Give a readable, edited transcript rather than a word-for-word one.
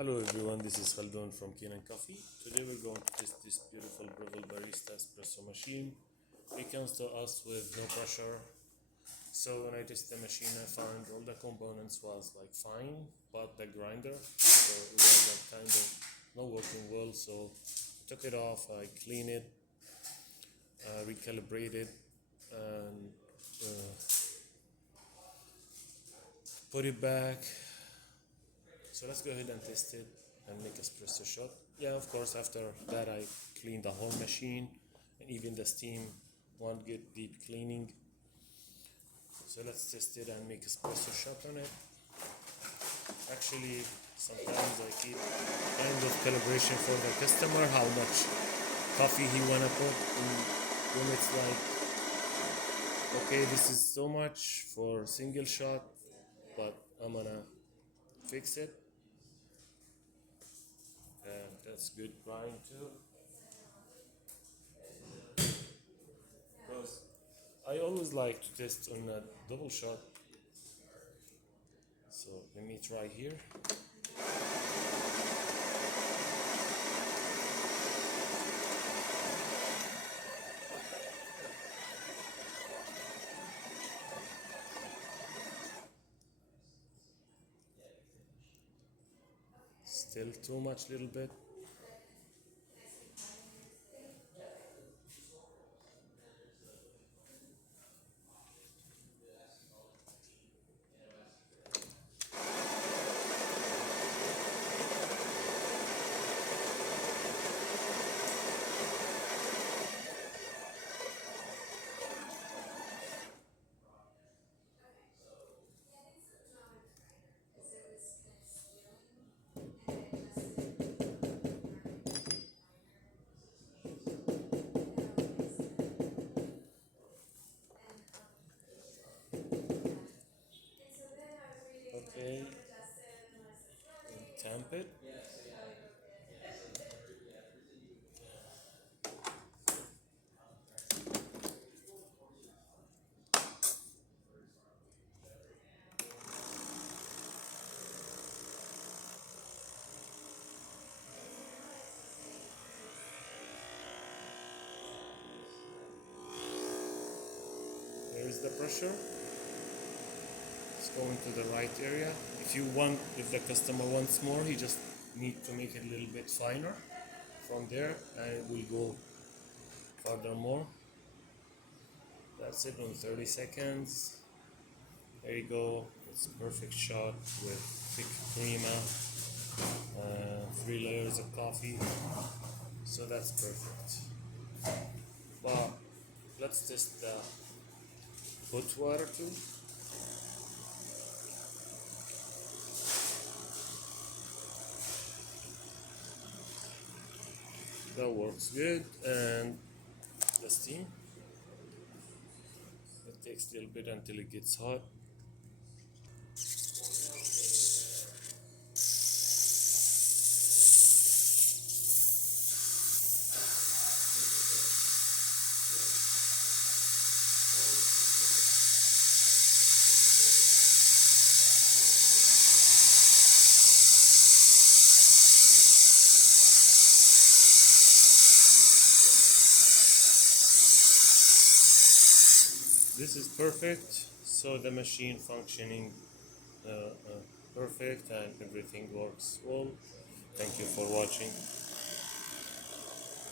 Hello everyone, this is Khaldun from Kanen Coffee. Today we're going to test this beautiful Breville Barista espresso machine. It comes to us with no pressure. So when I tested the machine, I found all the components was like fine, but the grinder, so it was like kind of not working well. So I took it off, I cleaned it, recalibrated, and put it back. So let's go ahead and test it and make espresso shot. Yeah, of course, after that I cleaned the whole machine and even the steam won't get deep cleaning. So let's test it and make espresso shot on it. Actually, sometimes I keep kind of calibration for the customer, how much coffee he wanna put, and when it's like, okay, this is so much for single shot, but I'm gonna fix it. And that's good grind too, because I always like to test on a double shot. So let me try here. Still too much, little bit. Okay, and tamp it. There is the pressure. It's going to the right area. If the customer wants more, he just need to make it a little bit finer from there, and it will go furthermore. That's it on 30 seconds. There you go. It's a perfect shot with thick crema, 3 layers of coffee. So that's perfect. But let's test the hot water too. That works good. And the steam. It takes a little bit until it gets hot. This is perfect, so the machine functioning perfect and everything works well. Thank you for watching.